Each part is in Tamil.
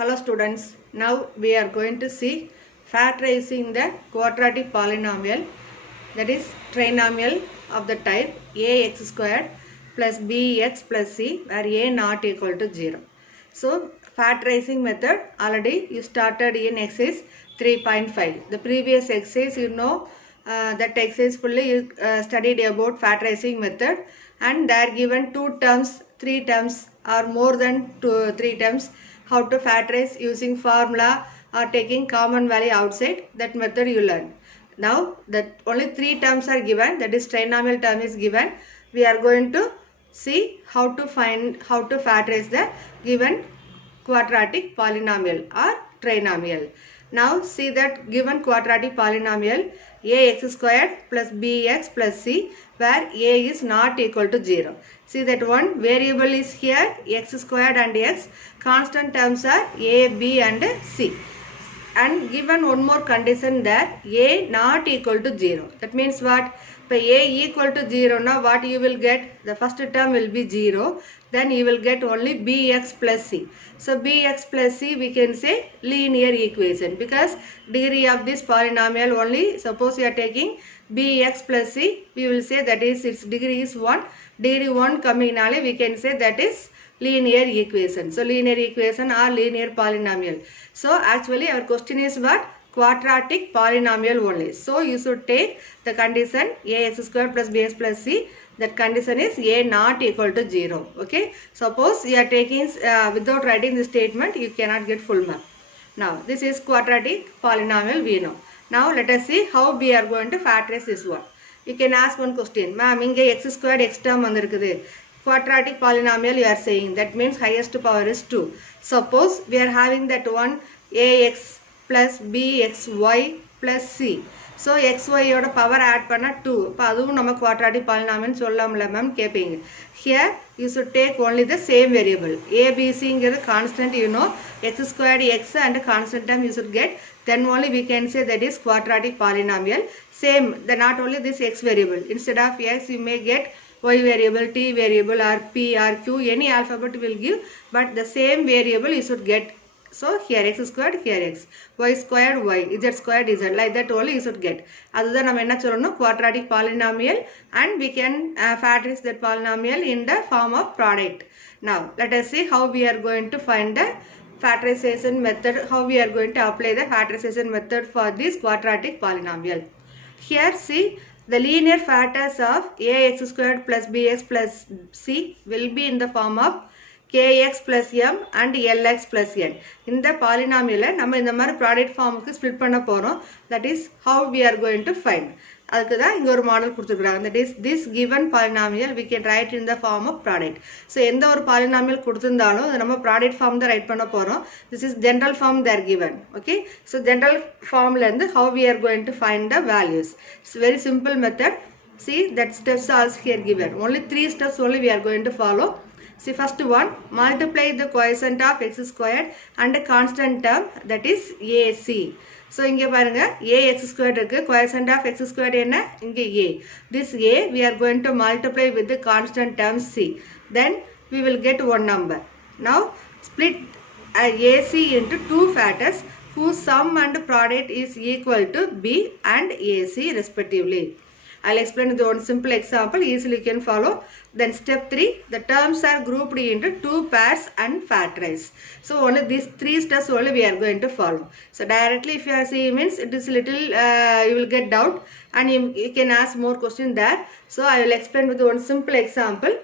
Hello students, now we are going to see factorizing the quadratic polynomial, that is trinomial of the type ax squared plus bx plus c where a not equal to 0. So factorizing method already you started in exercise 3.5. The previous exercise you know that exercise fully you studied about factorizing method, and they are given 2 terms, 3 terms or more than 3 terms. How to factorize using formula or taking common value outside, that method you learn. Now that only 3 terms are given, that is trinomial term is given. We are going to see how to factorize the given quadratic polynomial or trinomial. Now see that given quadratic polynomial ax squared plus bx plus c where a is not equal to 0. See that one variable is here x squared and x, constant terms are a, b and c. And given one more condition that a not equal to 0. That means what? If a equal to 0, now what you will get? The first term will be 0. Then you will get only bx plus c. So bx plus c we can say linear equation, because degree of this polynomial only, suppose you are taking bx plus c, we will say that is its degree is 1. Degree 1 coming nale we can say that is linear equation. So linear equation or linear polynomial. So actually our question is what? Quadratic polynomial only. So you should take the condition ax squared plus bx plus c. That condition is a not equal to 0. Okay. Suppose you are taking without writing the statement, you cannot get full mark. Now this is quadratic polynomial we know. Now let us see how we are going to factorize this one. You can ask one question. Ma'am, inge x squared x term vandirukudhu. Quadratic polynomial you are saying, that means highest power is 2. Suppose we are having that one ax plus bxy plus c. So xy yoda power add panna 2. அப்ப அதுவும் நம்ம quadratic polynomial சொல்லலாம்ல மேம் கேப்பீங்க. Here you should take only the same variable. A, B, C is constant, you know, x squared x and constant term you should get. Then only we can say that is quadratic polynomial. Same, not only this x variable. Instead of x you may get y variable, t variable or p or q, any alphabet will give, but the same variable you should get. So here x squared, here x, y squared y, z squared z, like that only you should get. Adha nam enna solranum quadratic polynomial, and we can factorize that polynomial in the form of product. Now let us see how we are going to find the factorization method, how we are going to apply the factorization method for this quadratic polynomial. Here see the linear factors of ax squared plus bx plus c will be in the form of kx plus m and lx plus n. In the polynomial நம்ம இந்த மாதிரி product formக்கு split பண்ண போறோம். That is how we are going to find. அதுக்கு தான் இங்க ஒரு மாடல் கொடுத்திருக்காங்க. That is this given polynomial we can write in the form of product. So எந்த ஒரு polynomial கொடுத்திருந்தாலும் அது நம்ம product form தான் write பண்ண போறோம். This is general form they are given. Okay. So general formல இருந்து how we are going to find the values. It's very simple method. See that steps are here given. Only 3 steps only we are going to follow. See first one, multiply the quotient of x squared and a constant term, that is ac. So inge parunga ax squared irukku, quotient of x squared enna inge a. This a we are going to multiply with the constant term c. Then we will get one number. Now split ac into 2 factors whose sum and product is equal to b and ac respectively. I'll explain the one simple example, easily you can follow. Then step 3, the terms are grouped into 2 pairs and factorize. So only these 3 steps only we are going to follow. So directly if you are seeing means it is little you will get doubt, and you can ask more question there. So I will explain with one simple example.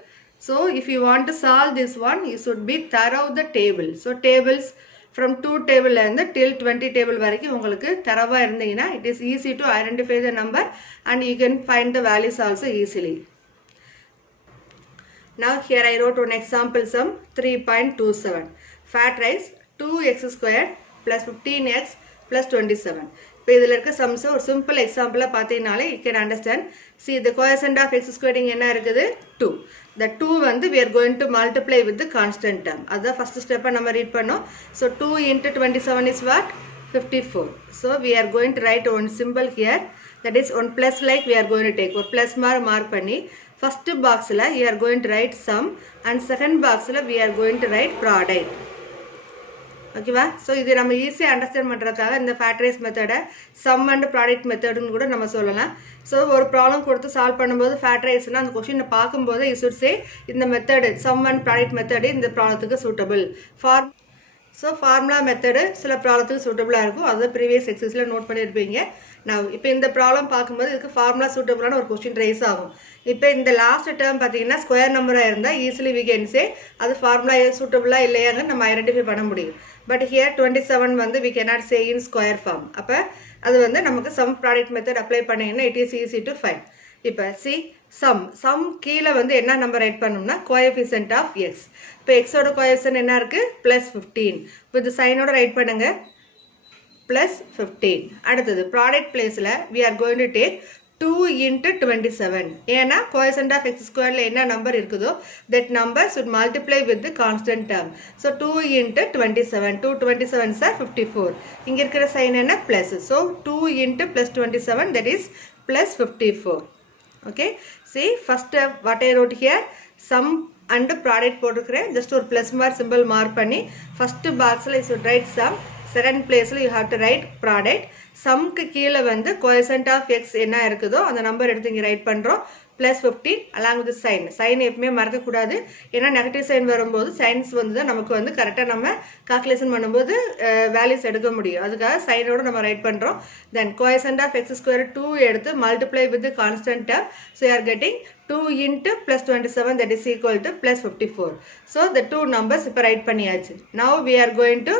So if you want to solve this one, you should be thorough the table. So tables from 2 table and till 20 table வரைக்கும் உங்களுக்கு தரவா இருந்தீங்கன்னா it is easy to identify the number and you can find the values also easily. Now here I wrote one example sum 3.27. Factorize 2x squared plus 15x plus 27. இப்போ இதில் இருக்க sums ஒரு simple example பார்த்தீங்கனாலே you can understand. See the quotient of x squared இங்க என்ன இருக்குது 2. The 2 வந்து we are going to multiply with the constant term. அதுதான் first step நம்ம read பண்ணோம். So 2 into 27 is what? 54. So we are going to write one symbol here. That is one plus like we are going to take. ஒரு plus mark பண்ணி first box la you are going to write sum and second box la we are going to write product. ஓகேவா? ஸோ இது நம்ம ஈஸியாக அண்டர்ஸ்டாண்ட் பண்ணுறதுக்காக இந்த ஃபேக்டரைஸ் மெத்தடை சம் அண்ட் ப்ராடக்ட் மெத்தடுன்னு கூட நம்ம சொல்லலாம். ஸோ ஒரு ப்ராப்ளம் கொடுத்து சால்வ் பண்ணும்போது ஃபேக்டரைஸ்னால் அந்த கொஷினை பார்க்கும்போது யூ ஷுட் சே இந்த method sum and product method இந்த ப்ராப்ளத்துக்கு சூட்டபிள். ஸோ ஃபார்முலா மெத்தடு சில ப்ராப்ளத்துக்கு சூட்டபிளாக இருக்கும். அதை ப்ரீவியஸ் எக்ஸசைஸில் நோட் பண்ணியிருப்பீங்க. நான் இப்போ இந்த ப்ராப்ளம் பார்க்கும்போது இதுக்கு ஃபார்முலா சூட்டபிளான ஒரு கொஸ்டின் ரைஸ் ஆகும். இப்போ இந்த லாஸ்ட் டேர்ம் பார்த்தீங்கன்னா ஸ்கொயர் நம்பராக இருந்தால் ஈஸிலி வி கேன் சே அது ஃபார்முலா சூட்டபிளாக இல்லையாங்க நம்ம ஐடென்டிஃபை பண்ண முடியும். பட் ஹியர் 27 வந்து we cannot say in square form. அப்போ அது வந்து நமக்கு சம் ப்ராடக்ட் மெத்தட் அப்ளை பண்ணிங்கன்னா it is easy to find. இப்போ சி சம் கீழே வந்து என்ன நம்பர் ரைட் பண்ணணும்னா கோஎஃபிஷியன்ட் ஆஃப் எக்ஸ். இப்போ எக்ஸோட கோஎஃபிஷியன்ட் என்ன இருக்குது +15. இப்போ இது சைனோட ரைட் பண்ணுங்க +15. அடுத்தது ப்ராடக்ட் பிளேஸில் we are going to take 2 into 27. ஏன்னா கோஎஃபிஷியன்ட் ஆஃப் எக்ஸ் ஸ்கொயரில் என்ன நம்பர் இருக்குதோ that number should multiply with the constant term. So 2 into 27. 2 27s are 54. இங்கே இருக்கிற சைன் என்ன plus. So 2 into +27 that is +54. Okay, see first what I wrote here sum and product போட்டுக்கிறேன். just ஒரு plus mark symbol mark பண்ணி first boxல you should write sum, second placeல you have to write product. sumக்கு கீழே வந்து coefficient of x என்ன இருக்குதோ அந்த நம்பர் எடுத்து இங்கே ரைட் பண்ணுறோம் +15 along with சைன் எப்பவுமே மறக்கக்கூடாது. ஏன்னா நெகட்டிவ் சைன் வரும்போது சைன்ஸ் வந்து தான் நமக்கு வந்து கரெக்டாக நம்ம கால்குலேஷன் பண்ணும்போது வேல்யூஸ் எடுக்க முடியும். அதுக்காக சைனோட நம்ம ரைட் பண்ணுறோம். தென் கோஎஃபிஷியன்ட் ஆஃப் எக்ஸ் ஸ்கொயர் 2 எடுத்து multiply with constant term. So you are getting 2 into +27 that is equal to +54. So the two numbers இப்போ ரைட் பண்ணியாச்சு. now we are going to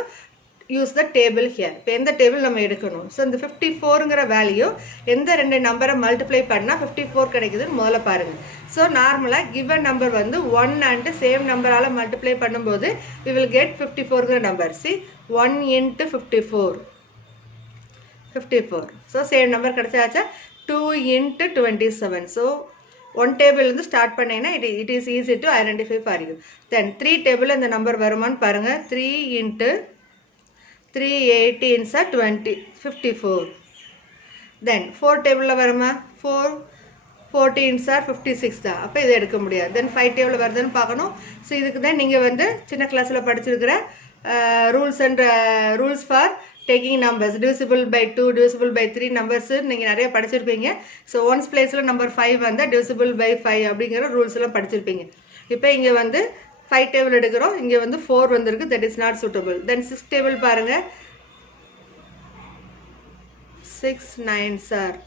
use the table here. இப்போ எந்த டேபிள் நம்ம எடுக்கணும். ஸோ இந்த 54ங்கிற வேல்யூ எந்த ரெண்டு நம்பரை மல்டிப்ளை பண்ணால் 54 கிடைக்குதுன்னு முதல்ல பாருங்கள். ஸோ நார்மலாக கிவன் நம்பர் வந்து 1 அண்ட் சேம் நம்பரால் மல்டிப்ளை பண்ணும்போது we will get 54ங்கிற number. see 1 into 54. So same number கிடைச்சாச்சா. 2 into 27. ஸோ ஒன் டேபிள் வந்து ஸ்டார்ட் பண்ணீங்கன்னா it is easy to identify for you. Then 3 table இந்த நம்பர் வருமானு பாருங்கள். 3 into 3 18s are 54. Then 4 டேபிளில் வருமா 4 14s are 56 தான். அப்போ இதை எடுக்க முடியாது. தென் 5 டேபிளில் வருதுன்னு பார்க்கணும். ஸோ இதுக்கு தான் நீங்கள் வந்து சின்ன கிளாஸில் படிச்சிருக்கிற rules for taking numbers divisible by 2 divisible by 3 numbers நீங்கள் நிறைய படிச்சிருப்பீங்க. ஸோ ஒன்ஸ் பிளேஸில் நம்பர் 5 வந்தால் divisible by 5 அப்படிங்கிற ரூல்ஸ் எல்லாம் படிச்சிருப்பீங்க. இப்போ இங்கே வந்து 5 டேபிள் எடுக்கிறோம். இங்கே வந்து 4 வந்திருக்கு. That is not suitable. Then 6 table பாருங்கள். 6 9s are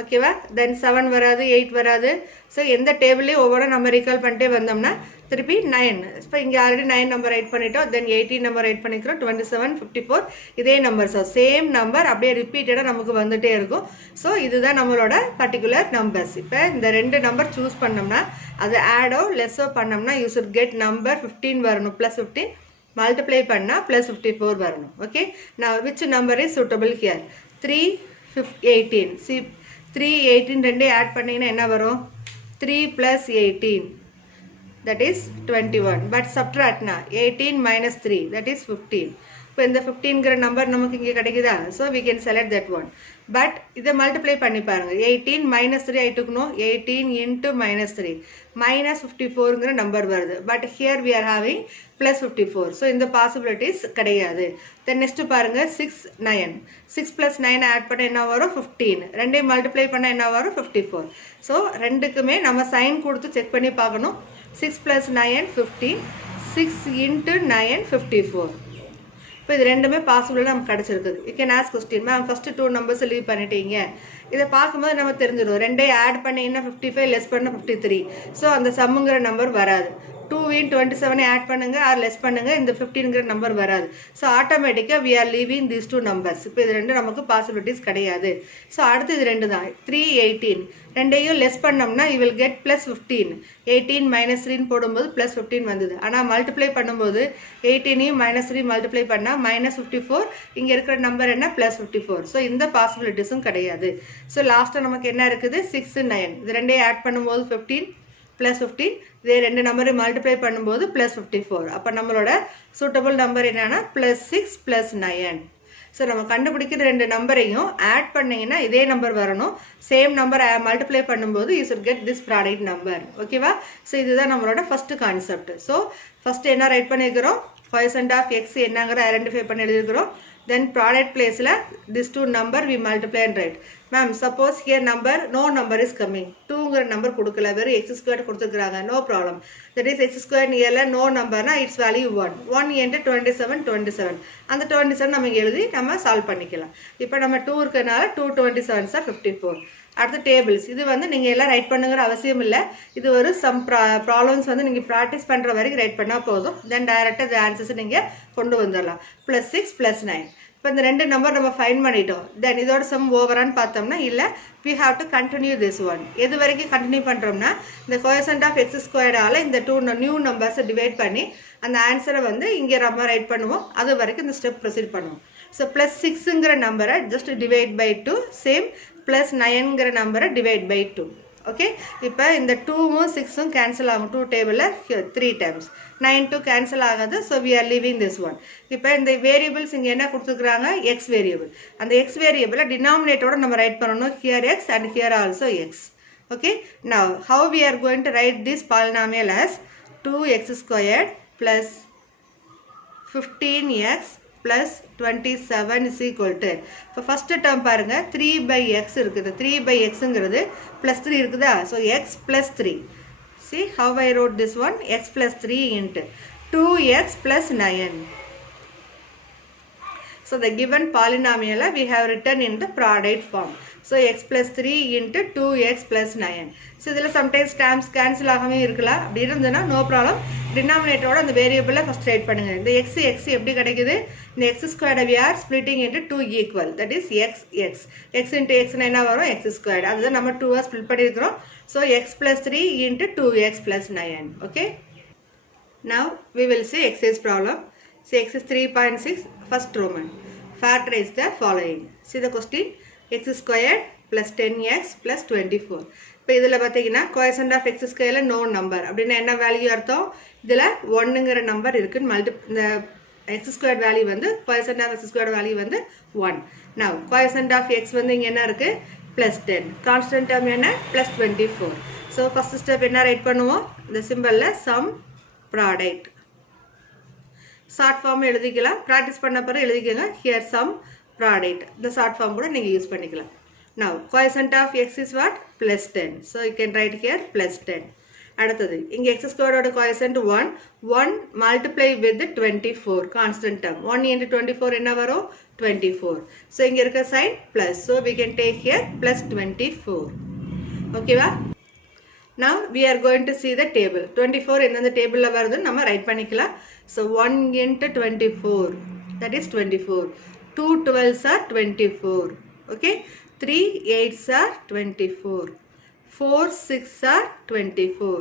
ஓகேவா. தென் 7 வராது 8 வராது. ஸோ எந்த டேபிளையும் ஒவ்வொரு நம்ம ரீகால் பண்ணிட்டே வந்தோம்னா திருப்பி 9. இப்போ இங்கே ஆல்ரெடி 9 நம்பர் ரைட் பண்ணிட்டோம். தென் 18 நம்பர் ரைட் பண்ணிக்கிறோம். 27 54 இதே நம்பர். ஸோ சேம் நம்பர் அப்படியே ரிப்பீட்டடாக நமக்கு வந்துகிட்டே இருக்கும். ஸோ இதுதான் நம்மளோட பர்டிகுலர் நம்பர்ஸ். இப்போ இந்த ரெண்டு நம்பர் சூஸ் பண்ணோம்னா அது ஆடோ லெஸ்ஸோ பண்ணோம்னா யூ ஷுட் கெட் நம்பர் 15 வரணும். +15 மல்டிப்ளை பண்ணால் +54 வரணும். ஓகே. நான் which number is suitable here 3 18. C 3 18 ரெண்டே ஆட் பண்ணிங்கன்னா என்ன வரும் 3 + 18 that is 21. but subtract na 18 - 3 that is 15. இப்போ இந்த 15ங்கிற நம்பர் நமக்கு இங்கே கிடைக்குதா. So we can select that one. But இதை மல்டிப்ளை பண்ணி பாருங்கள். 18 - 3 ஆகிட்டுக்கணும். 18 into -3 -54ங்கிற நம்பர் வருது. But here we are having +54. So இந்த பாசிபிலிட்டிஸ் கிடையாது. தென் நெக்ஸ்ட்டு பாருங்கள் 6 9. 6 + 9 ஆட் பண்ண என்ன வரும் 15. ரெண்டையும் மல்டிப்ளை பண்ண என்ன வரும் 54. ஸோ ரெண்டுக்குமே நம்ம சைன் கொடுத்து செக் பண்ணி பார்க்கணும். 6 + 9 15. 6 into 9 54. இப்போ இது ரெண்டுமே பாசிபிளாக நமக்கு கிடச்சிருக்குது. You can ask question ma'am first 2 numbers leave பண்ணிட்டீங்க. இதை பார்க்கும்போது நம்ம தெரிஞ்சிடும். ரெண்டே ஆட் பண்ணிங்கன்னா 55 லெஸ் பண்ண 53. ஸோ அந்த சம்முங்கிற நம்பர் வராது. 2 in 27 ஆட் பண்ணுங்கள் ஆர் லெஸ் பண்ணுங்கள். இந்த 15ங்கிற நம்பர் வராது. ஸோ ஆட்டோமேட்டிக்காக we are leaving these 2 numbers. இப்போ இது ரெண்டு நமக்கு பாசிபிலிட்டிஸ் கிடையாது. ஸோ அடுத்து இது ரெண்டு தான் 3 18. ரெண்டையும் லெஸ் பண்ணோம்னா யூ வில் கெட் +15. 18 - 3 போடும்போது +15 வந்தது. ஆனால் மல்டிப்ளை பண்ணும்போது 18ஐயும் -3 மல்டிப்ளை பண்ணால் -54. இங்கே இருக்கிற நம்பர் என்ன +54. ஸோ இந்த பாசிபிலிட்டிஸும் கிடையாது. ஸோ லாஸ்ட்டாக நமக்கு என்ன இருக்குது 6 9. இது ரெண்டையும் ஆட் பண்ணும்போது 15 +15. இதே ரெண்டு நம்பரையும் மல்டிப்ளை பண்ணும்போது +54. அப்போ நம்மளோட சூட்டபிள் நம்பர் என்னன்னா +6 + 9. ஸோ நம்ம கண்டுபிடிக்கிற ரெண்டு நம்பரையும் ஆட் பண்ணிங்கன்னா இதே நம்பர் வரணும். சேம் நம்பரை மல்டிப்ளை பண்ணும்போது you should get this product number. ஓகேவா. ஸோ இதுதான் நம்மளோட ஃபஸ்ட்டு கான்செப்ட். ஸோ ஃபஸ்ட்டு என்ன ரைட் பண்ணிக்கிறோம் coefficient of x என்னங்கற ஐடென்டிஃபை பண்ணி எழுதிக்கிறோம். Then product place la this two number we multiply and write. Ma'am, suppose here no number is coming. 2 ங்கற number கொடுக்கல, வெறும் x squared கொடுத்திருக்காங்க. No problem. That is x squared நியர்ல no number na its value 1. 1 into 27 27. அந்த 27 நம்ம இங்க எழுதி நம்ம சால்வ் பண்ணிக்கலாம். இப்போ நம்ம 2 இருக்கனால 2 27s are 54. அடுத்த டேபிள்ஸ் இது வந்து நீங்க எல்லாம் ரைட் பண்ணுங்கற அவசியம் இல்ல. இது ஒரு சம் ப்ராப்ளம்ஸ் வந்து நீங்க பிராக்டீஸ் பண்ற வரைக்கும் ரைட் பண்ணா போதும். தென் டைரக்ட்டா the answers நீங்க கொண்டு வந்துடலாம். +6 +9. இப்போ இந்த ரெண்டு நம்பர் நம்ம ஃபைண்ட் பண்ணிட்டோம். தென் இதோட சம் ஓவரான்னு பார்த்தோம்னா இல்ல, we have to continue this one. எது வரைக்கும் கண்டினியூ பண்றோம்னா இந்த coefficient of x² ஆல இந்த two நியூ நம்பர்ஸ் டிவைட் பண்ணி அந்த ஆன்சரை வந்து இங்க நம்ம ரைட் பண்ணுவோம். அது வரைக்கும் இந்த ஸ்டெப் ப்ரோசீட் பண்ணுவோம். So +6ங்கற நம்பரை just divide by 2, same +9ங்கற நம்பரை divide by 2. Okay, இப்போ இந்த 2ம் 6ம் cancel ஆகும். 2 டேபிள்ல 3 times 9 2 cancel ஆகாது. So we are leaving this one. இப்போ இந்த வேரியபிள்ஸ் இங்க என்ன கொடுத்துக்கறாங்க? x variable. அந்த x வேரியபிளை டினாமினேட்டரோட நம்ம ரைட் பண்ணனும். Here x and here also x. Okay, now how we are going to write this polynomial as 2x² plus 15x plus 27 is equal to, இப்போ first term பாருங்க 3 by x இருக்குது. 3 by xங்கிறது plus 3 இருக்குதா? So x plus 3. See how I wrote this one? X plus 3 into 2x plus 9. So the given polynomial we have written in the product form. So x plus 3 into 2x plus 9. So இதெல்லாம் sometimes terms cancel ஆகாமே இருக்கலாம். அப்படி இருந்ததுன்னா no problem. Denominator அந்த வேரியபிளை ஃபர்ஸ்ட் ரைட் பண்ணுங்க. இந்த x எப்படி கிடைக்குது? இந்த x² we are splitting into 2 equal. That is x into x என்ன வரும்? x². அதுதான் நம்ம 2 ஸ்ப்ளிட் பண்ணியிருக்கிறோம். So x plus 3 into 2x plus 9. Okay. Now we will see exercise problem. See Ex.3.6 first Roman. Factorize the following. See the question. x² plus 10x plus 24. இப்போ இதில் பார்த்தீங்கன்னா coefficient of x² no number அப்படின்னா என்ன வேல்யூ அர்த்தம்? இதில் 1ங்கிற நம்பர் இருக்குன்னு இந்த x² வேல்யூ வந்து coefficient of x² வேல்யூ வந்து 1. Now coefficient of x வந்து இங்கே என்ன இருக்கு? +10. Constant term என்ன? +24. So first step என்ன ரைட் பண்ணுவோம்? இந்த சிம்பல்ல sum product. ஷார்ட் ஃபார்ம் எழுதிக்கலாம். ப்ராக்டிஸ் பண்ண பிறகு எழுதிக்கங்க. Here sum product. இந்த ஷார்ட் ஃபார்ம் கூட நீங்க யூஸ் பண்ணிக்கலாம். Now coefficient of x is what? +10. So you can write here +10. அடுத்தது இங்க x² ஓட coefficient 1. 1 multiply with 24 constant term. 1 into 24 என்ன வரும்? 24. So இங்க இருக்க sign plus. So we can take here +24. Okay வா? Now we are going to see the table. 24 எந்தெந்த டேபிள்ல வருதுன்னு நம்ம ரைட் பண்ணிக்கலாம். So 1 into 24, that is 24. 2 12s are 24. Okay, 3 8s are 24. 4 6 are 24.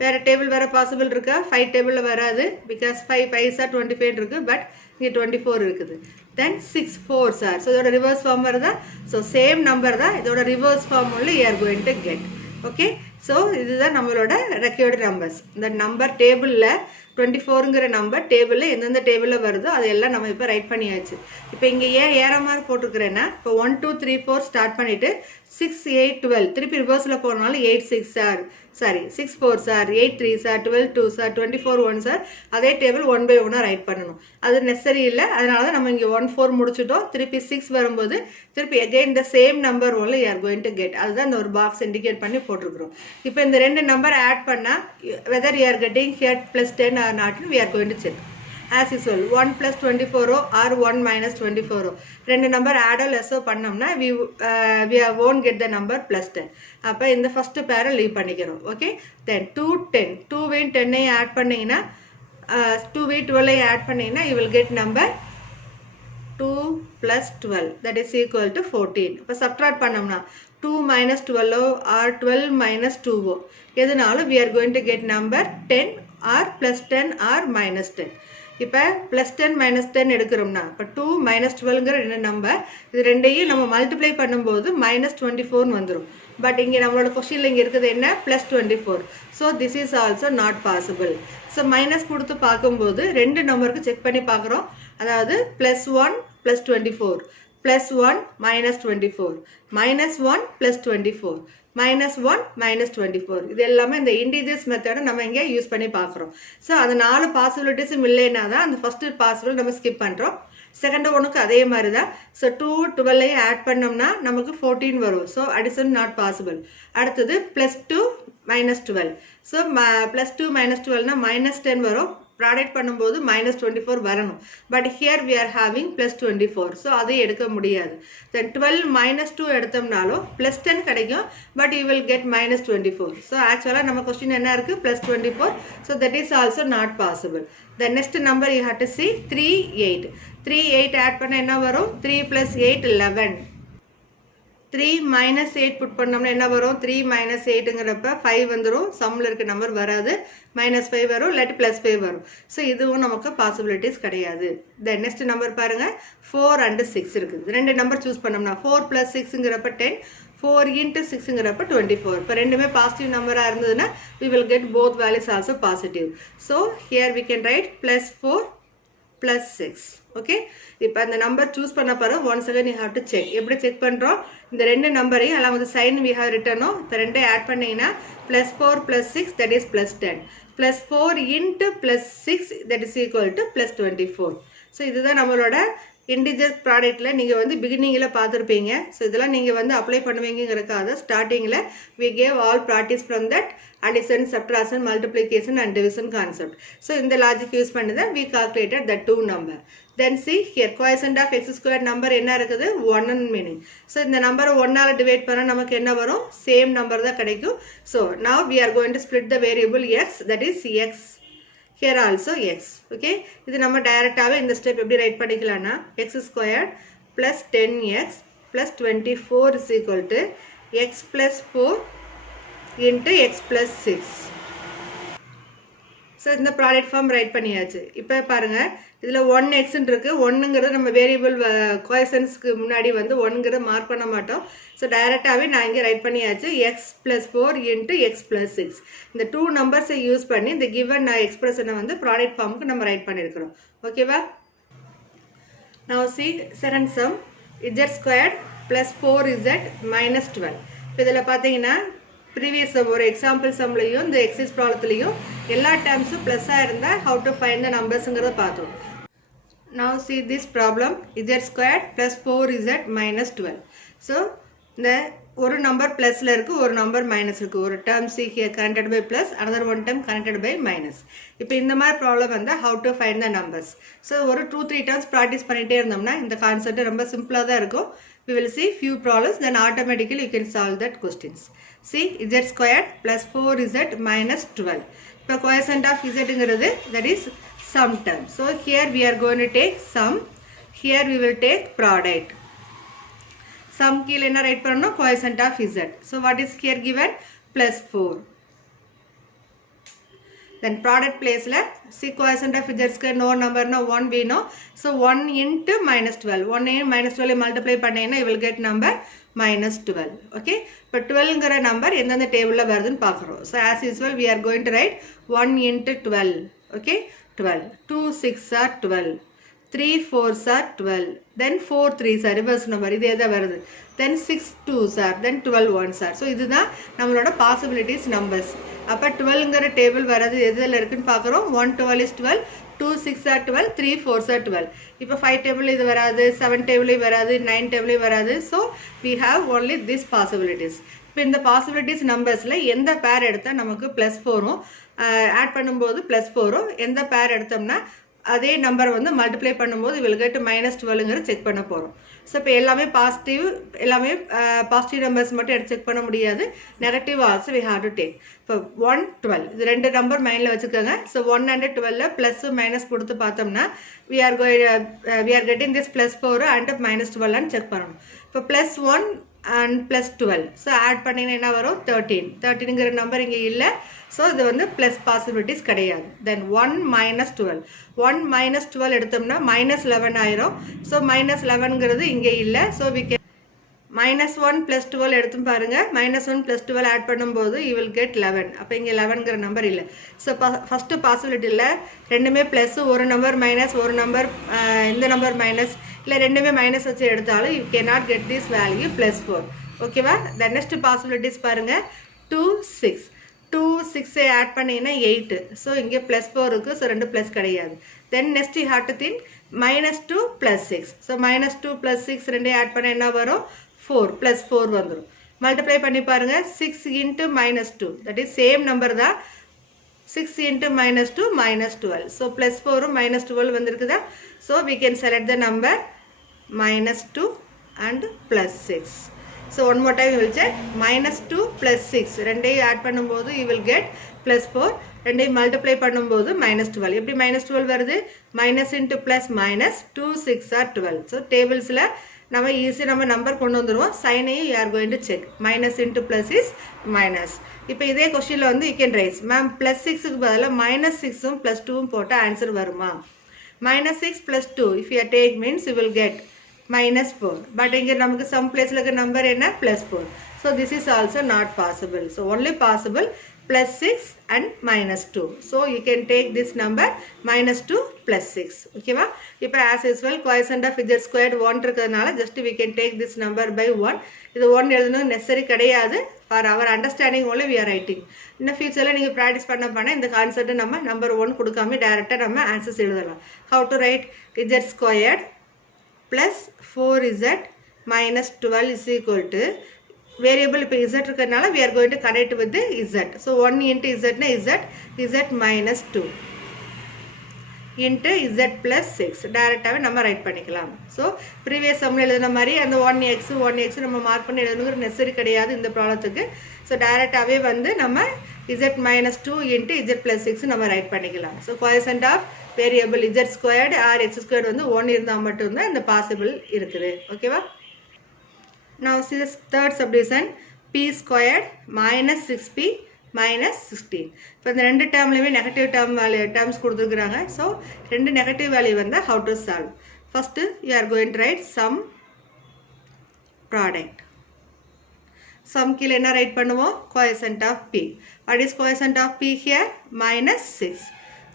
வேற டேபிள் வேற பாசிபிள் இருக்கா? 5 டேபிள்ல வராது. because 5 5s are 25 இருக்கு. பட் இங்க 24 இருக்குது. then 6 4s are. So இதோட ரிவர்ஸ் ஃபார்ம் வருதா? So same நம்பர் தான். இதோட reverse form only you are going to get. Okay, so இதுதான் நம்மளோட ரெக்கார்ட் நம்பர்ஸ். இந்த நம்பர் டேபிள்ல 24ங்கிற நம்பர் டேபிள்ல எந்தெந்த டேபிள்ல வருதோ அதெல்லாம் நம்ம இப்போ ரைட் பண்ணியாச்சு. இப்போ இங்க ஏன் ஏற மாதிரி போட்டுக்கிறேன்னா இப்போ 1 2 3 4 ஸ்டார்ட் பண்ணிட்டு 6 8 12 திருப்பி ரிவர்ஸ்ல போறனால 8 6 are sorry 6 4s are 8 3s are 12 2s are 24 1s are அதே டேபிள் 1 by 1 ரைட் பண்ணணும். அது நெசசரி இல்ல. அதனால தான் நம்ம இங்க 1 4 முடிச்சிட்டோம். திருப்பி 6 வரும்போது திருப்பி again the same number only you are going to get. அதுதான் இந்த ஒரு பாக்ஸ் இண்டிகேட் பண்ணி போட்டுக்கிறோம். இப்போ இந்த ரெண்டு நம்பர் ஆட் பண்ணா whether you are getting here +10 or not we are going to check. As usual 1 plus 24 or 1 minus 24 ரெண்டு நம்பர் ஆட் or less பண்ணோம்னா we won't get the number +10. அப்ப இந்த ஃபர்ஸ்ட் பேரை லீவ் பண்ணிக்கிறோம். ஓகே, then 2 10 2 வையும் 10 ஐயும் ஆட் பண்ணீங்கன்னா 2 வையும் 12 ஐயும் ஆட் பண்ணீங்கன்னா you will get number 2 plus 12 that is equal to 14. அப்ப சப்ட்ராக்ட் பண்ணோம்னா 2 minus 12 or 12 minus 2 எதுனாலும் we are going to get number 10 or +10 or -10. இப்போ +10 -10 எடுக்கிறோம்னா இப்போ 2 -12ங்கிற ரெண்டு நம்பர் இது ரெண்டையும் நம்ம மல்டிப்ளை பண்ணும்போது -24 வந்துடும். பட் இங்கே நம்மளோட கொஸ்டின்ல இங்கே இருக்குது என்ன +24. So this is also not possible. So minus கொடுத்து பார்க்கும்போது ரெண்டு நம்பருக்கு செக் பண்ணி பார்க்குறோம். அதாவது +1 +24 plus 1 minus 24, minus 1 plus 24, minus 1 minus 24. இது எல்லாமே இந்த integers method நம்ம இங்கே யூஸ் பண்ணி பார்க்குறோம். ஸோ அது 4 பாசிபிலிட்டிஸும் இல்லைன்னா தான் அந்த ஃபஸ்ட்டு பாசிபிள் நம்ம ஸ்கிப் பண்ணுறோம். செகண்ட் ஒன்றுக்கு அதே மாதிரி தான். ஸோ 2 12ஐயும் ஆட் பண்ணோம்னா நமக்கு 14 வரும். So addition not possible. அடுத்தது plus 2 minus 12. So plus 2 minus 12னா minus 10 வரும். ப்ராடக்ட் பண்ணும்போது minus 24 வரணும். But here we are having plus 24. So அதை எடுக்க முடியாது. தென் 12 minus 2 எடுத்தோம்னாலும் plus 10 கிடைக்கும். But you will get minus 24. So ஆக்சுவலாக நம்ம கொஸ்டின் என்ன இருக்குது plus 24. So that is also not possible. The next number you have to see 3 8. 3 8 add பண்ண என்ன வரும்? 3 plus 8 11. 3 minus 8 புட் பண்ணோம்னா என்ன வரும்? 3 minus 8ங்கிறப்ப 5 வந்துடும். சம்மில் இருக்க நம்பர் வராது. minus 5 வரும், இல்லாட்டி plus 5 வரும். ஸோ இதுவும் நமக்கு பாசிபிலிட்டிஸ் கிடையாது. தென் நெக்ஸ்ட் நம்பர் பாருங்கள், 4 and 6 இருக்குது. ரெண்டு நம்பர் சூஸ் பண்ணோம்னா 4 plus 6ங்கிறப்ப 10, 4 into 6ங்கிறப்ப 24. இப்போ ரெண்டுமே பாசிட்டிவ் நம்பராக இருந்ததுன்னா we will get both values also positive. So here we can write plus 4 plus 6. Okay, இப்போ அந்த நம்பர் சூஸ் பண்ண பிறகு once again you have to check. எப்படி செக் பண்ணுறோம்? இந்த ரெண்டு நம்பரையும் along with the sign we have written, இந்த ரெண்டே ஆட் பண்ணிங்கன்னா plus 4 plus 6 that is plus 10. plus 4 into plus 6 that is equal to plus 24. So இதுதான் நம்மளோட இன்டிஜர் ப்ராடக்டில் நீங்கள் வந்து பிகினிங்கில் பார்த்துருப்பீங்க. ஸோ இதெல்லாம் நீங்கள் வந்து அப்ளை பண்ணுவீங்கிறதுக்காக ஸ்டார்டிங்கில் we gave all practice from that addition, subtraction, multiplication and division concept. So இந்த லாஜிக் யூஸ் பண்ணி தான் we calculated the 2 number. Then see here, quotient of x squared number என்ன இருக்குது? 1 meaning. ஸோ இந்த நம்பரை 1ஆல் டிவைட் பண்ணால் நமக்கு என்ன வரும்? சேம் நம்பர் தான் கிடைக்கும். So now we are going to split the variable x, that is x. Here also x. Okay, இது நம்ம டைரக்டாகவே இந்த ஸ்டெப் எப்படி ரைட் பண்ணிக்கலாம்னா x squared plus 10x plus 24 is equal to x plus 4 into x plus 6. So இந்த ப்ராடக்ட் ஃபார்ம் ரைட் பண்ணியாச்சு. இப்போ பாருங்கள், இதில் 1x இருக்குது. 1ங்கிறது நம்ம வேரியபிள் கோஎஃபிஷியன்ட்ஸ்க்கு முன்னாடி வந்து 1ங்கிறத மார்க் பண்ண மாட்டோம். ஸோ டைரெக்டாகவே நான் இங்கே ரைட் பண்ணியாச்சு x plus 4 into x plus 6. இந்த 2 நம்பர்ஸை யூஸ் பண்ணி இந்த கிவன் எக்ஸ்பிரஷனை வந்து ப்ராடக்ட் ஃபார்முக்கு நம்ம ரைட் பண்ணியிருக்கிறோம். ஓகேவா? Now see second sum, z squared plus 4z minus 12. இப்போ இதில் பார்த்தீங்கன்னா ப்ரீவியஸ் சம் ஒரு எக்ஸாம்பிள் சம்லையும் இந்த எக்ஸைஸ் ப்ராப்ளத்துலையும் எல்லா டேர்ம்ஸும் ப்ளஸ்ஸாக இருந்தால் how to find the numbers-ங்கிறத பார்த்தோம். Now see this problem, z squared plus 4z minus 12. So இந்த ஒரு நம்பர் ப்ளஸில் இருக்குது, ஒரு நம்பர் மைனஸ் இருக்குது. ஒரு term see here connected by plus, another one term connected by minus. இப்போ இந்த மாதிரி ப்ராப்ளம் வந்தால் how to find the numbers. So ஒரு 2-3 டேர்ம்ஸ் ப்ராக்டிஸ் பண்ணிகிட்டே இருந்தோம்னா இந்த கான்செப்ட் ரொம்ப சிம்பிளாக தான் இருக்கும். We will see few problems, then automatically you can solve that questions. See, z squared plus 4z minus 12. இப்போ quotient of z-ங்கிறது that is sum term. So here we are going to take sum, here we will take product. Sum கீழே என்ன ரைட் பண்ணணும்? quotient of z. So what is here given? Plus 4. Then product place la see quotient of z square no number na 1 we know. So 1 into minus 12. 1 into minus 12 multiply பண்ணேன்னா you will get number minus 12. Okay, but 12ங்கிற number எந்தெந்த டேபிள்ல வருதுன்னு பார்க்குறோம். So as usual we are going to write 1 into 12. Okay, 12. 2 6 are 12. 3 4s are 12. Then 4 3s are reverse number. இதே தான் வருது. Then 6 2s are. Then 12 1s are. So இதுதான் நம்மளோட possibilities numbers. அப்போ 12ங்கிற டேபிள் வர்றது எதில் இருக்குன்னு பார்க்குறோம். 1 12 is 12, 2 6 are 12, 3 4s are 12. இப்போ 5 டேபிள் இது வராது, 7 டேபிள் வராது, 9 டேபிள் வராது. So we have only this possibilities. இப்போ இந்த பாசிபிலிட்டிஸ் நம்பர்ஸில் எந்த பேர் எடுத்தால் நமக்கு ப்ளஸ் 4ம் ஆட் பண்ணும்போது ப்ளஸ் 4ம், எந்த பேர் எடுத்தோம்னா அதே நம்பர் வந்து மல்டிப்ளை பண்ணும்போது will get minus 12ங்கிறது செக் பண்ண போகிறோம். ஸோ இப்போ எல்லாமே பாசிட்டிவ், எல்லாமே பாசிட்டிவ் நம்பர்ஸ் மட்டும் எடுத்து செக் பண்ண முடியாது. Negative also we have to take. இப்போ 1 12 இது ரெண்டு நம்பர் மைண்டில் வச்சுக்கோங்க. ஸோ 1 and 12 ப்ளஸ் மைனஸ் கொடுத்து பார்த்தோம்னா we are getting this plus 4 and minus 12 and check பண்ணணும். இப்போ plus 1 and plus 12. So add பண்ணிங்கன்னா என்ன வரும்? 13. 13ங்கிற நம்பர் இங்கே இல்லை. ஸோ இது வந்து ப்ளஸ் பாசிபிலிட்டிஸ் கிடையாது. தென் 1 minus 12. 1 minus 12 எடுத்தோம்னா minus 11 ஆயிரும். ஸோ minus 11ங்கிறது இங்கே இல்லை. So we can minus 1 plus 12 எடுத்தும் பாருங்க. minus 1 plus 12 ஆட் பண்ணும்போது you will get 11. அப்போ இங்கே 11ங்கிற நம்பர் இல்லை. ஸோ ஃபஸ்ட்டு பாசிபிலிட்டியில் ரெண்டுமே ப்ளஸ், ஒரு நம்பர் மைனஸ், ஒரு நம்பர் இந்த நம்பர் மைனஸ், இல்லை ரெண்டுமே மைனஸ் வச்சு எடுத்தாலும் you cannot get this value plus 4. ஓகேவா? the next possibilities பாருங்க 2 6 2 6 ஆட் பண்ணினா 8. ஸோ இங்கே ப்ளஸ் 4 இருக்குது. ஸோ ரெண்டு ப்ளஸ் கிடையாது. தென் next you have to think minus 2 plus 6. So minus 2 plus 6 ரெண்டே ஆட் பண்ண என்ன வரும்? 4 ப்ளஸ் 4 வந்துடும். மல்டிப்ளை பண்ணி பாருங்க 6 into minus 2 that is same number தான். 6 into minus 2 minus 12. So plus 4 minus 12 வந்திருக்குதா? So we can select the number minus 2 and plus 6. So one more time we will check. Minus 2 plus 6. ரெண்டையும் ஆட் பண்ணும்போது you will get plus 4. ரெண்டையும் multiply பண்ணும்போது minus 12. எப்படி minus 12 வருது? Minus into plus minus 2 6 are 12. So tablesல நம்ம ஈஸியாக நம்ம நம்பர் கொண்டு வந்துடுவோம். சைனையும் you are going to check. Minus into plus is minus. இப்போ இதே கொஸ்டினில் வந்து you can raise. Ma'am plus 6க்கு பதிலாக மைனஸ் 6ம் ப்ளஸ் 2ம் போட்டால் ஆன்சர் வருமா? minus 6 plus 2 if you take means you will get minus 4. But இங்கே நமக்கு some placeல இருக்க நம்பர் என்ன? plus 4. So this is also not possible. So only possible plus 6 and minus 2. So you can take this number minus 2 plus 6. Okay va? இப்போ as usual quotient of z squared 1 இருக்கிறதுனால just we can take this number by 1. இது 1 எழுதணும் necessary கிடையாது. For our understanding only we are writing. In the future நீங்க practice பண்ண இந்த கான்செப்ட் நம்ம number 1 கொடுக்காம டைரக்டா நம்ம ஆன்சர்ஸ் எழுதலாம். How to write z squared plus 4z minus 12 is equal to variable இப்போ z இருக்கிறதுனால we are going to connect with the z. So 1 into z na z minus 2 into z plus 6 டைரக்டாவே நம்ம ரைட் பண்ணிக்கலாம். ஸோ ப்ரீவியஸ் சம்மில் எழுதுன மாதிரி அந்த 1x நம்ம மார்க் பண்ணி எழுதணுங்கிற நெசசரி கிடையாது இந்த ப்ராப்ளத்துக்கு. ஸோ டைரக்டாகவே வந்து நம்ம z minus 2 into z plus 6 நம்ம ரைட் பண்ணிக்கலாம். So coefficient of variable z squared or x squared வந்து 1 இருந்தால் மட்டும்தான் இந்த பாசிபிள் இருக்குது. ஓகேவா? Now see the third subdivision p squared minus 6p minus 16. இப்போ இந்த ரெண்டு டேர்ம்லையுமே நெகட்டிவ் டேர்ம்ஸ் கொடுத்துருக்குறாங்க. ஸோ ரெண்டு நெகட்டிவ் வேல்யூ வந்து how to solve. First you are going to write sum product. Sum கீழே என்ன ரைட் பண்ணுவோம்? coefficient of p. What is coefficient of p here? minus 6.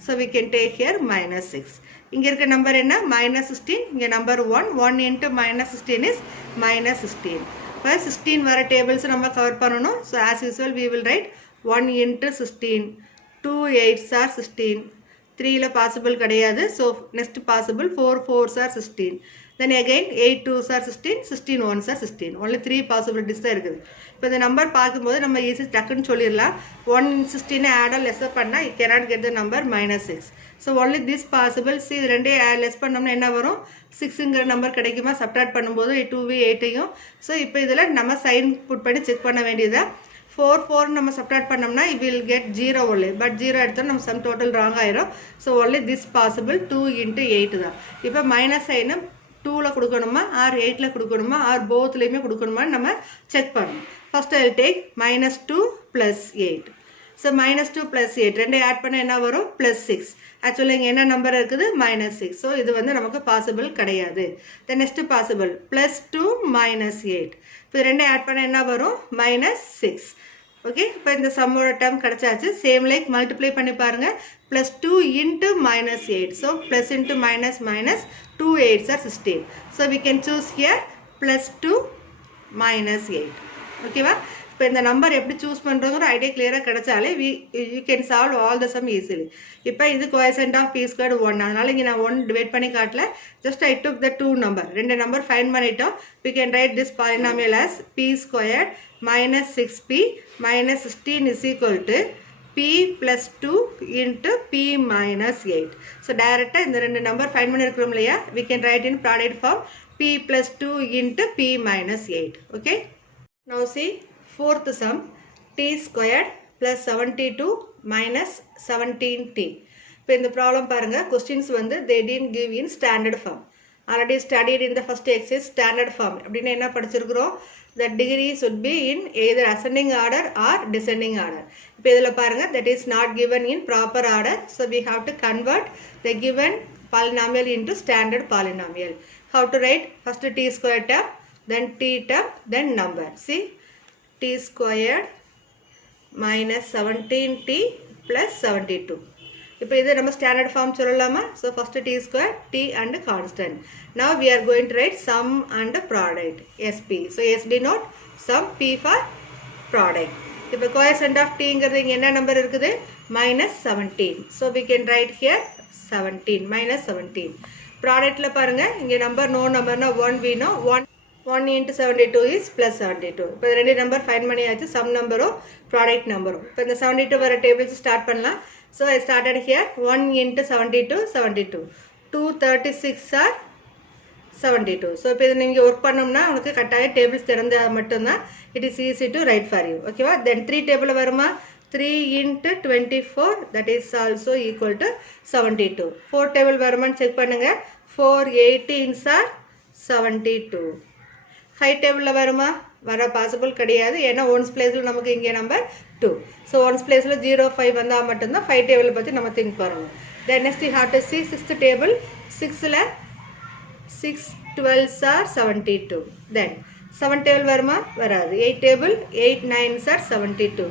So we can take here minus 6. இங்கே இருக்க நம்பர் என்ன? minus 16. இங்கே number 1 into minus 16 is minus 16. இப்போ 16 வர டேபிள்ஸ் நம்ம கவர் பண்ணணும். So as usual we will write 1 into 16. 2 8s are 16. 3ல possible கிடையாது. So next possible 4 4s are 16. Then again 8 2s are 16. 16 1s are 16. Only 3 possibilities தான் இருக்குது. இப்போ இந்த நம்பர் பார்க்கும்போது நம்ம ஈஸி டக்குன்னு சொல்லிடலாம். 1 16 ஆட் லெஸ் பண்ணால் you cannot get the number minus 6. So only this possible. see இது ரெண்டே லெஸ் பண்ணோம்னா என்ன வரும்? 6ங்கிற நம்பர் கிடைக்குமா? சப்ட்ராக்ட் பண்ணும்போது 2v 8ஐயும். ஸோ இப்போ இதில் நம்ம சைன் புட் பண்ணி செக் பண்ண வேண்டியதா. 4 4 நம்ம சப்ட்ராக்ட் பண்ணோம்னா it will get 0 only. But 0 எடுத்தோம் நம்ம சம் டோட்டல் ராங் ஆயிரும். So only this possible 2 into 8 தான். இப்போ மைனஸ் சைனு 2ல கொடுக்கணுமா ஆர் 8ல கொடுக்கணுமா ஆர் போத்லையுமே கொடுக்கணுமான்னு நம்ம செக் பண்ணணும். First I will take minus 2 plus 8. So minus 2 plus 8 ரெண்டே ஆட் பண்ண என்ன வரும்? plus 6. ஆக்சுவலி இங்கே என்ன நம்பர் இருக்குது? minus 6. ஸோ இது வந்து நமக்கு பாசிபிள் கிடையாது. Then next possible plus 2 minus 8. இப்போ ரெண்டே ஆட் பண்ண என்ன வரும்? minus 6. ஓகே, இப்போ இந்த சம்மோட டேர்ம் கிடைச்சாச்சு. சேம் லைக் மல்டிப்ளை பண்ணி பாருங்க. plus 2 into minus 8. So plus into minus minus 2 8s are 16. So we can choose here plus 2 minus 8. ஓகேவா? இப்போ இந்த நம்பர் எப்படி சூஸ் பண்ணுறோங்கிற ஐடியா கிளியராக கிடைச்சாலே you can solve all the sum easily. இப்போ இது கோஎஃபிஷியன்ட் ஆஃப் p squared 1. அதனால் இங்கே நான் 1 டிவைட் பண்ணி காட்டல. Just I took the 2 number. ரெண்டு நம்பர் ஃபைன் பண்ணிட்டோம். we can write this polynomial as p squared minus 6p minus 16 is equal to p plus 2 into p minus 8. So டைரெக்டாக இந்த ரெண்டு நம்பர் ஃபைன் பண்ணியிருக்கிறோம் இல்லையா? we can write in product form p plus 2 into p minus 8. okay, now see fourth sum t squared plus 72 minus 17t. இப்போ இந்த ப்ராப்ளம் பாருங்க. கொஸ்டின்ஸ் வந்து they didn't give in standard form. already studied in the first exercise standard form. அப்படின்னா என்ன படிச்சிருக்கிறோம்? the degree should be in either ascending order or descending order. இப்போ இதில் பாருங்க that is not given in proper order. So we have to convert the given polynomial into standard polynomial. How to write? First t squared term, then t term, then number. See, t squared minus 17t plus 72. இப்போ இது நம்ம standard form சொல்லலாமா? So first t square, t and constant. Now we are going to write sum and product, SP. So S denote sum, P for product. இப்போ coefficient of t ங்கிறது இங்க என்ன நம்பர் இருக்குது? minus 17. So we can write here 17, minus 17. Productல பாருங்க இங்க number no numberனா 1 we know 1 into 72 is plus 72. இப்போ ரெண்டு நம்பர் ஃபைண்ட் பண்ணியாச்சு, சம் நம்பரும் ப்ராடக்ட் நம்பரும். இப்போ இந்த 72 வர டேபிள்ஸ் ஸ்டார்ட் பண்ணலாம். So I started here 1 into 72 72 236 or 72. ஸோ இப்போ இது நீங்கள் ஒர்க் பண்ணோம்னா உங்களுக்கு கட்டாயம் டேபிள்ஸ் திறந்தால் மட்டும்தான் it is easy to right for you. ஓகேவா? தென் 3 டேபிள் வருமா? 3 into 24 that is also equal to 72. 4 table வருமான்னு செக் பண்ணுங்க. 4 18s are 72. 5 டேபிளில் வருமா? வர பாசிபிள் கிடையாது, ஏன்னா ஒன்ஸ் பிளேஸில் நமக்கு இங்கே நம்பர் 2. ஸோ ஒன்ஸ் பிளேஸில் 0 5 வந்தால் மட்டும்தான் 5 டேபிளை பற்றி நம்ம திங்க் பண்ணணும். Then next you have to see 6th table. 6ல் 6 12s are 72. தென் 7 டேபிள் வருமா? வராது. 8 table 8 9s are 72.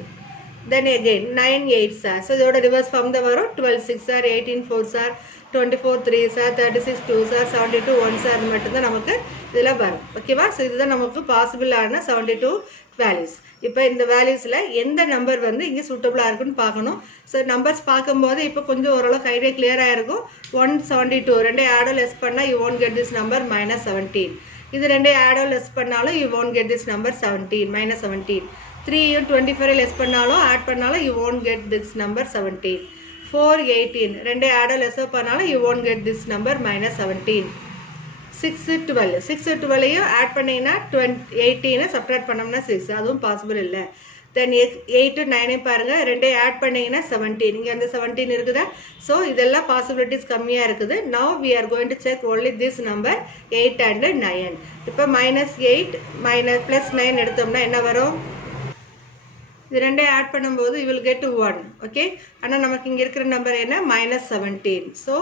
Then again 9 8s are, so இதோட ரிவர்ஸ் ஃபார்ம் தான் வரும். 12 6 are 18 4s are 24 3s are 36 2s are 72 1s are மட்டும்தான் நமக்கு இதில் வரும். ஓகேவா? ஸோ இதுதான் நமக்கு பாசிபிளான 72 வேல்யூஸ். இப்போ இந்த வேல்யூஸில் எந்த நம்பர் வந்து இங்கே சூட்டபுளாக இருக்குன்னு பார்க்கணும். ஸோ நம்பர்ஸ் பார்க்கும்போது இப்போ கொஞ்சம் ஓரளவுக்கு ஐடியா கிளியராக இருக்கும். 172 ரெண்டே ஆடோ லெஸ் பண்ணால் you won't get this number minus 17. இது ரெண்டே ஆடோ லெஸ் பண்ணாலும் you won't get this number 17 minus 17. 3 24 less பண்ணாலும் ஆட் பண்ணாலும் you won't get this number 17. 4 18 ரெண்டே ஆட் லெஸ் பண்ணாலும் you won't get this number minus 17. 6 12 6 12ஐயும் add பண்ணீங்கன்னா 18 சப்ட்ராக்ட் பண்ணோம்னா 6, அதுவும் பாசிபிள் இல்லை. தென் 8 9 பாருங்க, ரெண்டே ஆட் பண்ணீங்கன்னா 17, இங்கே அந்த 17 இருக்குதா? ஸோ இதெல்லாம் பாசிபிலிட்டிஸ் கம்மியாக இருக்குது. Now we are going to check only this number 8 and 9. இப்போ -8 ப்ளஸ் 9 எடுத்தோம்னா என்ன வரும்? இது ரெண்டே ஆட் பண்ணும்போது you will get 1. ஓகே, ஆனால் நமக்கு இங்கே இருக்கிற நம்பர் என்ன? -17. So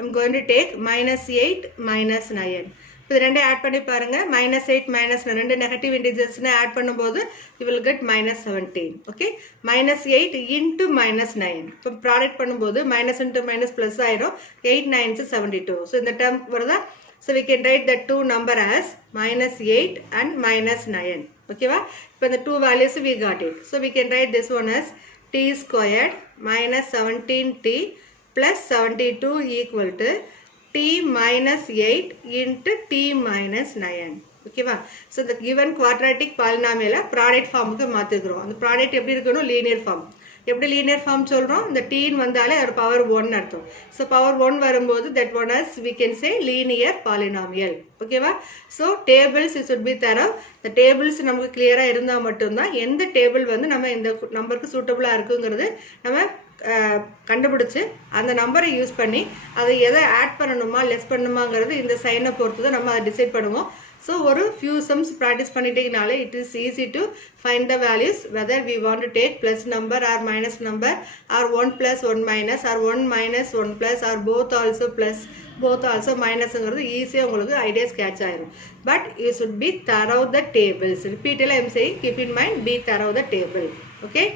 I'm going to take -8 -9. இப்போ இது ரெண்டே ஆட் பண்ணி பாருங்க. -8 -9 ரெண்டு நெகட்டிவ் இன்டிஜர்ஸ்னு ஆட் பண்ணும்போது you will get -17. Okay, -8 into -9. இப்போ ப்ராடக்ட் பண்ணும்போது minus into minus plus ஆயிரும். 8 9s 72. ஸோ இந்த டேர்ம் வருதா? So we can write the two number as -8 and -9. ஓகேவா? இப்போ இந்த 2 values we got it. So we can write this one as t squared minus 17t plus 72 equal to t minus 8 into t minus 9. ஓகேவா? ஸோ இந்த given quadratic polynomial ப்ராடக்ட் ஃபார்முக்கு மாற்றிக்கிறோம். அந்த ப்ராடக்ட் எப்படி இருக்கணும்? Linear form. எப்படி லீனியர் ஃபார்ம் சொல்கிறோம்? இந்த டீன் வந்தாலே ஒரு பவர் 1 அர்த்தம். ஸோ பவர் 1 வரும்போது that one as we can say linear polynomial. ஓகேவா? So tables it should be thorough. இந்த டேபிள்ஸ் நமக்கு கிளியராக இருந்தால் மட்டும்தான் எந்த டேபிள் வந்து நம்ம இந்த நம்பருக்கு சூட்டபுளாக இருக்குங்கிறது நம்ம கண்டுபிடிச்சி அந்த நம்பரை யூஸ் பண்ணி அதை எதை ஆட் பண்ணணுமா லெஸ் பண்ணணுமாங்கிறது இந்த சைனை பொறுத்து தான் நம்ம அதை டிசைட் பண்ணுவோம். So ஒரு few sums practice பண்ணிட்டீங்கனாலே it is easy to find the values whether we want to take plus number or minus number or 1 plus 1 minus or 1 minus 1 plus or both also plus both also minus ங்கிறது ஈஸியாக உங்களுக்கு ஐடியாஸ் கேட்ச் ஆயிரும். But you should be thorough the tables. Repeatedly I am saying keep in mind be thorough the table. Okay.